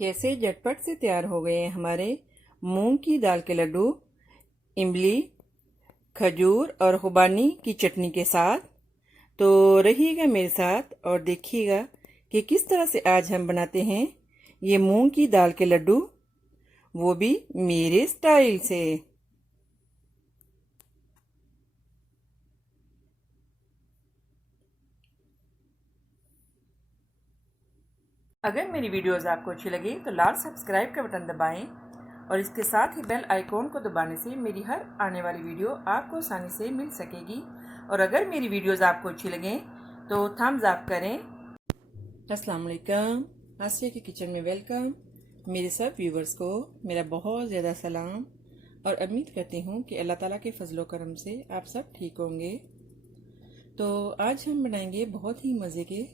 कैसे झटपट से तैयार हो गए हैं हमारे मूंग की दाल के लड्डू इमली, खजूर और खुबानी की चटनी के साथ। तो रहिएगा मेरे साथ और देखिएगा कि किस तरह से आज हम बनाते हैं ये मूंग की दाल के लड्डू, वो भी मेरे स्टाइल से। अगर मेरी वीडियोस आपको अच्छी लगी तो लाल सब्सक्राइब का बटन दबाएं और इसके साथ ही बेल आइकॉन को दबाने से मेरी हर आने वाली वीडियो आपको आसानी से मिल सकेगी। और अगर मेरी वीडियोस आपको अच्छी लगें तो थम्स अप करें। अस्सलाम वालेकुम, आसिया के किचन में वेलकम। मेरे सब व्यूवर्स को मेरा बहुत ज़्यादा सलाम और उम्मीद करती हूँ कि अल्लाह ताला के फजलो करम से आप सब ठीक होंगे। तो आज हम बनाएंगे बहुत ही मज़े के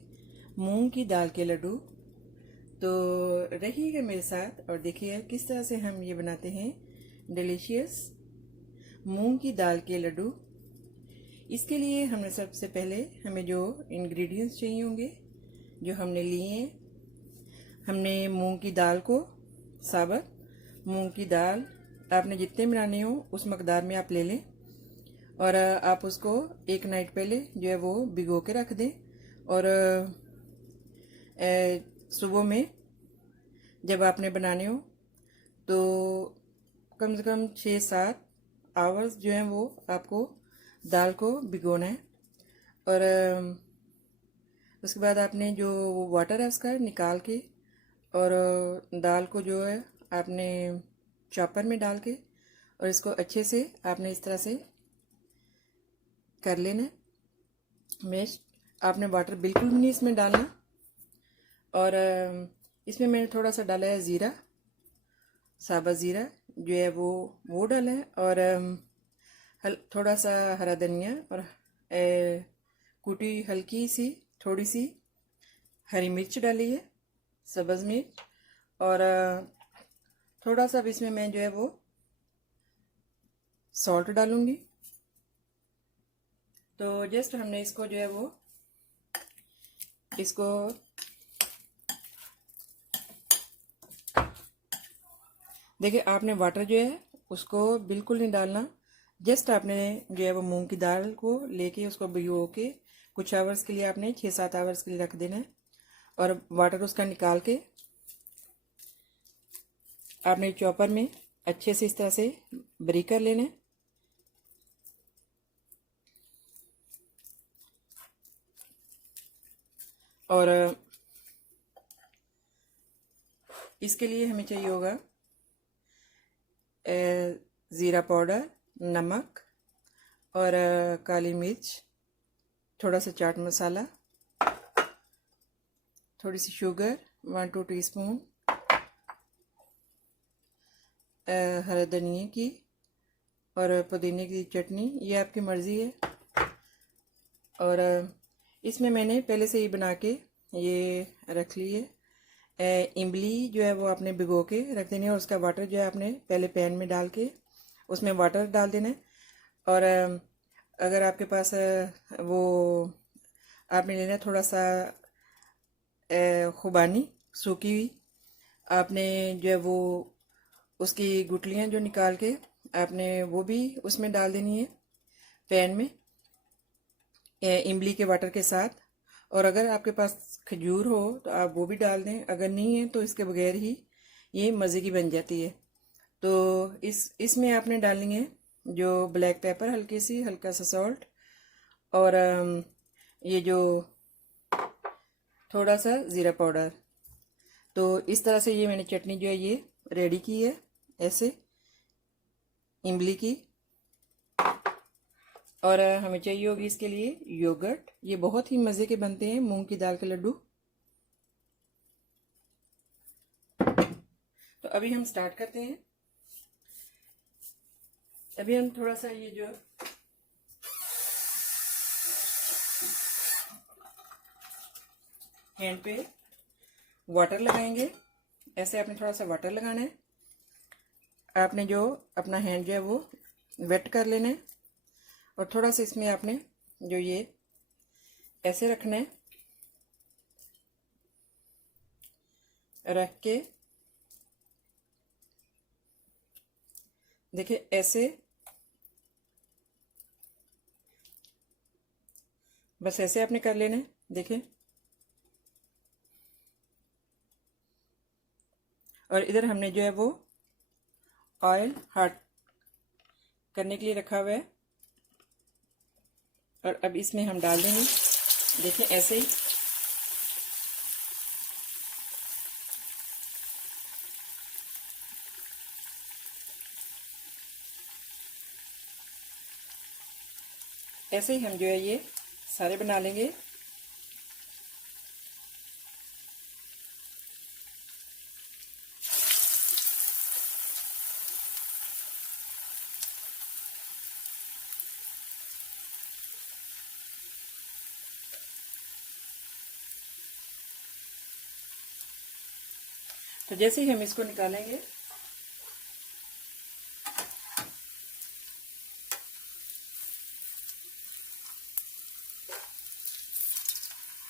मूंग की दाल के लड्डू। तो रहिएगा मेरे साथ और देखिए किस तरह से हम ये बनाते हैं डिलीशियस मूंग की दाल के लड्डू। इसके लिए हमने सबसे पहले हमें जो इंग्रेडिएंट्स चाहिए होंगे जो हमने लिए हैं, हमने मूंग की दाल को, साबुत मूंग की दाल आपने जितने बनाने हो उस मकदार में आप ले लें और आप उसको एक नाइट पहले जो है वो भिगो के रख दें। और सुबह में जब आपने बनाने हो तो कम से कम 6-7 आवर्स जो हैं वो आपको दाल को भिगोना है। और उसके बाद आपने जो वाटर है उसका निकाल के और दाल को जो है आपने चॉपर में डाल के और इसको अच्छे से आपने इस तरह से कर लेना है मैश। आपने वाटर बिल्कुल भी नहीं इसमें डालना। और इसमें मैंने थोड़ा सा डाला है ज़ीरा, साबुत ज़ीरा जो है वो डाला है। और थोड़ा सा हरा धनिया और कुटी हल्की सी थोड़ी सी हरी मिर्च डाली है, सब्ज़ मिर्च। और थोड़ा सा अब इसमें मैं जो है वो सॉल्ट डालूंगी। तो जस्ट हमने इसको जो है वो इसको देखिए, आपने वाटर जो है उसको बिल्कुल नहीं डालना। जस्ट आपने जो है वो मूंग की दाल को लेके उसको भिगो के कुछ आवर्स के लिए आपने 6-7 आवर्स के लिए रख देना है। और वाटर उसका निकाल के आपने चॉपर में अच्छे से इस तरह से बारीक कर लेना है। और इसके लिए हमें चाहिए होगा ज़ीरा पाउडर, नमक और काली मिर्च, थोड़ा सा चाट मसाला, थोड़ी सी शुगर 1-2 टीस्पून, हरा धनिया की और पुदीने की चटनी, ये आपकी मर्ज़ी है। और इसमें मैंने पहले से ही बना के ये रख ली है। इमली जो है वो आपने भिगो के रख देनी है और उसका वाटर जो है आपने पहले पैन में डाल के उसमें वाटर डाल देना है। और अगर आपके पास वो आपने लेना थोड़ा सा खुबानी सूखी हुई, आपने जो है वो उसकी गुठलियाँ जो निकाल के आपने वो भी उसमें डाल देनी है पैन में इमली के वाटर के साथ। और अगर आपके पास खजूर हो तो आप वो भी डाल दें, अगर नहीं है तो इसके बगैर ही ये मज़े की बन जाती है। तो इसमें आपने डालनी है जो ब्लैक पेपर हल्की सी, हल्का सा सॉल्ट और ये जो थोड़ा सा ज़ीरा पाउडर। तो इस तरह से ये मैंने चटनी जो है ये रेडी की है ऐसे इमली की। और हमें चाहिए होगी इसके लिए योगर्ट। ये बहुत ही मज़े के बनते हैं मूंग की दाल के लड्डू। तो अभी हम स्टार्ट करते हैं। अभी हम थोड़ा सा ये जो हैंड पे वाटर लगाएंगे, ऐसे आपने थोड़ा सा वाटर लगाना है। आपने जो अपना हैंड जो है वो वेट कर लेना है और थोड़ा सा इसमें आपने जो ये ऐसे रखना है, रख के देखिए ऐसे, बस ऐसे आपने कर लेना है। देखिए, और इधर हमने जो है वो ऑयल हॉट करने के लिए रखा हुआ है, और अब इसमें हम डाल देंगे। देखिए ऐसे ही, ऐसे ही हम जो है ये सारे बना लेंगे। तो जैसे ही हम इसको निकालेंगे,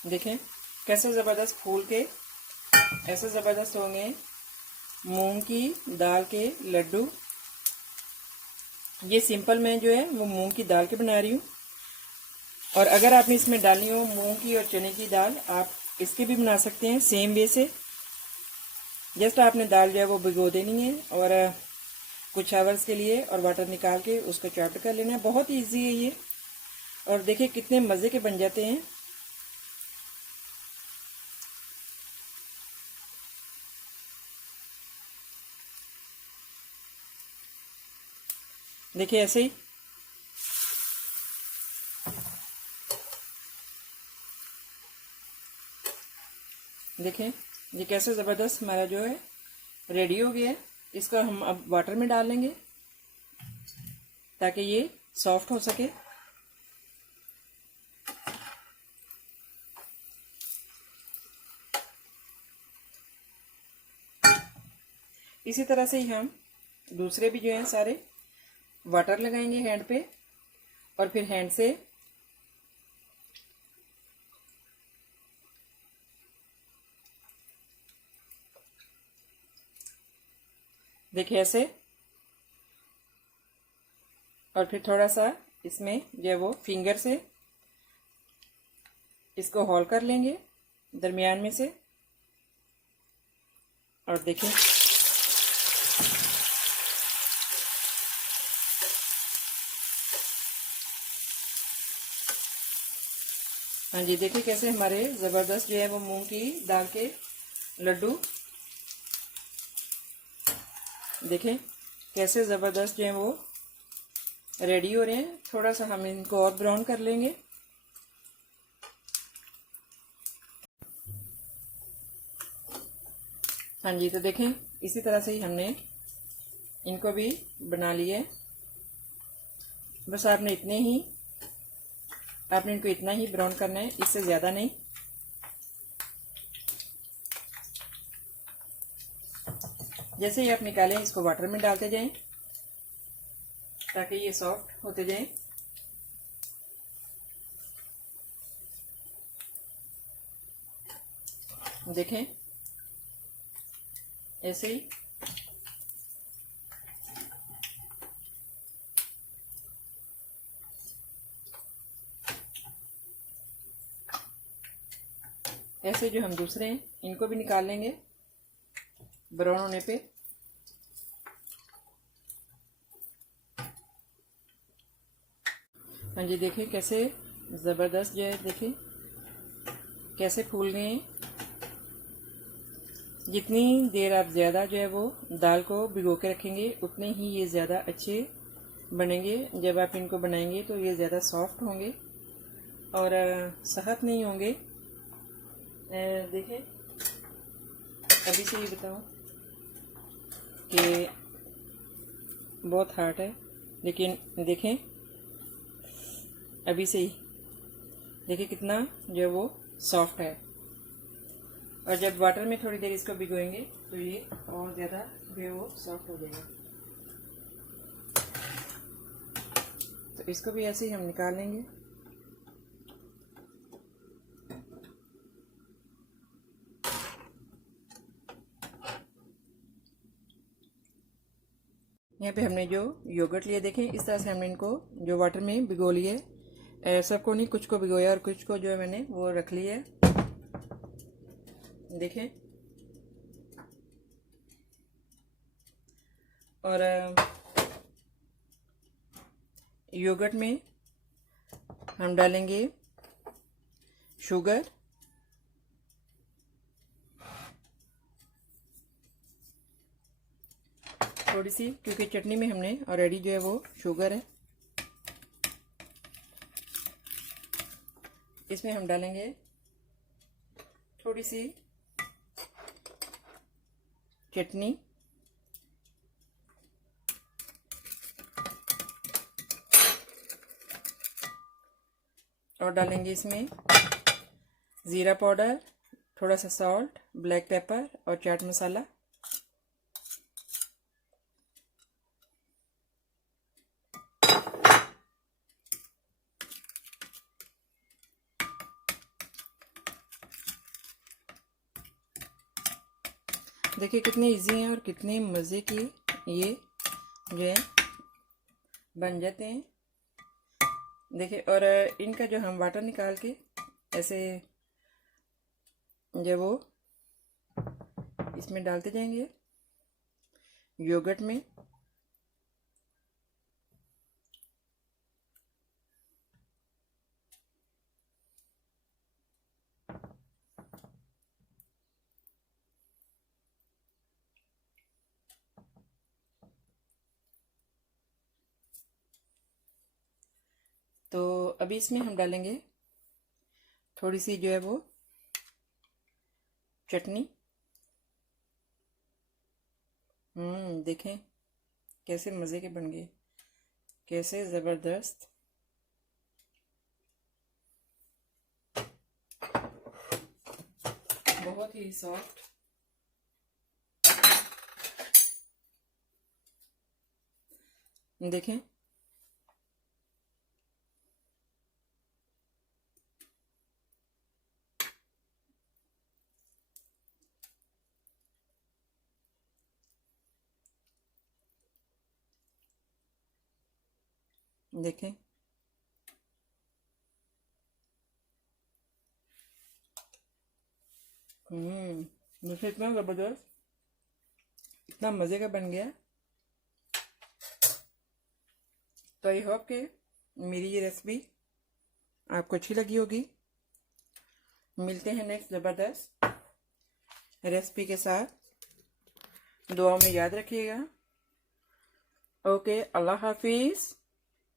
देखें कैसे ज़बरदस्त फूल के ऐसे ज़बरदस्त होंगे मूंग की दाल के लड्डू। ये सिंपल मैं जो है वो मूंग की दाल के बना रही हूँ, और अगर आपने इसमें डालनी हो मूंग की और चने की दाल, आप इसके भी बना सकते हैं सेम वे से। जस्ट आपने दाल जो है वो भिगो देनी है और कुछ आवर्स के लिए, और वाटर निकाल के उसको चॉप्ड कर लेना है। बहुत ईजी है ये, और देखिए कितने मज़े के बन जाते हैं। देखिए ऐसे ही, देखें ये कैसे ज़बरदस्त हमारा जो है रेडी हो गया है। इसको हम अब वाटर में डाल लेंगे ताकि ये सॉफ्ट हो सके। इसी तरह से ही हम दूसरे भी जो हैं सारे वाटर लगाएंगे हैंड पे, और फिर हैंड से देखिए ऐसे, और फिर थोड़ा सा इसमें जो है वो फिंगर से इसको होल कर लेंगे दरमियान में से, और देखें हाँ जी, देखिए कैसे हमारे ज़बरदस्त जो है वो मूंग की दाल के लड्डू, देखें कैसे ज़बरदस्त जो है वो रेडी हो रहे हैं। थोड़ा सा हम इनको और ब्राउन कर लेंगे। हाँ जी, तो देखें इसी तरह से ही हमने इनको भी बना लिया है। बस आपने इनको इतना ही ब्राउन करना है, इससे ज़्यादा नहीं। जैसे ही आप निकालें इसको वाटर में डालते जाएं ताकि ये सॉफ्ट होते जाएं। देखें ऐसे ही, ऐसे जो हम दूसरे हैं इनको भी निकाल लेंगे ब्राउन होने पे। हाँ जी, देखिए कैसे ज़बरदस्त जो है, देखिए कैसे फूल गए हैं। जितनी देर आप ज़्यादा जो है वो दाल को भिगो के रखेंगे उतने ही ये ज़्यादा अच्छे बनेंगे। जब आप इनको बनाएंगे तो ये ज़्यादा सॉफ्ट होंगे और सख्त नहीं होंगे। देखिए अभी से ये बताऊँ कि बहुत हार्ड है, लेकिन देखें अभी से ही देखिए कितना जो है वो सॉफ्ट है। और जब वाटर में थोड़ी देर इसको भिगोएंगे तो ये और ज़्यादा जो है वो सॉफ्ट हो जाएगा। तो इसको भी ऐसे ही हम निकाल लेंगे। यहाँ पे हमने जो योगर्ट लिए देखें, इस तरह से हमने इनको जो वाटर में भिगो लिए, सबको नहीं, कुछ को भिगोया और कुछ को जो है मैंने वो रख लिया है। देखें, और योगर्ट में हम डालेंगे शुगर, थोड़ी सी, क्योंकि चटनी में हमने ऑलरेडी जो है वो शुगर है। इसमें हम डालेंगे थोड़ी सी चटनी, और डालेंगे इसमें ज़ीरा पाउडर, थोड़ा सा सॉल्ट, ब्लैक पेपर और चाट मसाला। देखिए कितने इजी हैं और कितने मज़े की ये जो है बन जाते हैं। देखिए, और इनका जो हम वाटर निकाल के ऐसे जो वो इसमें डालते जाएंगे योगर्ट में। तो अभी इसमें हम डालेंगे थोड़ी सी जो है वो चटनी। देखें कैसे मज़े के बन गए, कैसे ज़बरदस्त। बहुत ही सॉफ्ट। देखें, देखें देखिए इतना ज़बरदस्त, इतना मज़े का बन गया। तो आई होप कि मेरी ये रेसिपी आपको अच्छी लगी होगी। मिलते हैं नेक्स्ट ज़बरदस्त रेसिपी के साथ। दुआओं में याद रखिएगा। ओके, अल्लाह हाफिज़।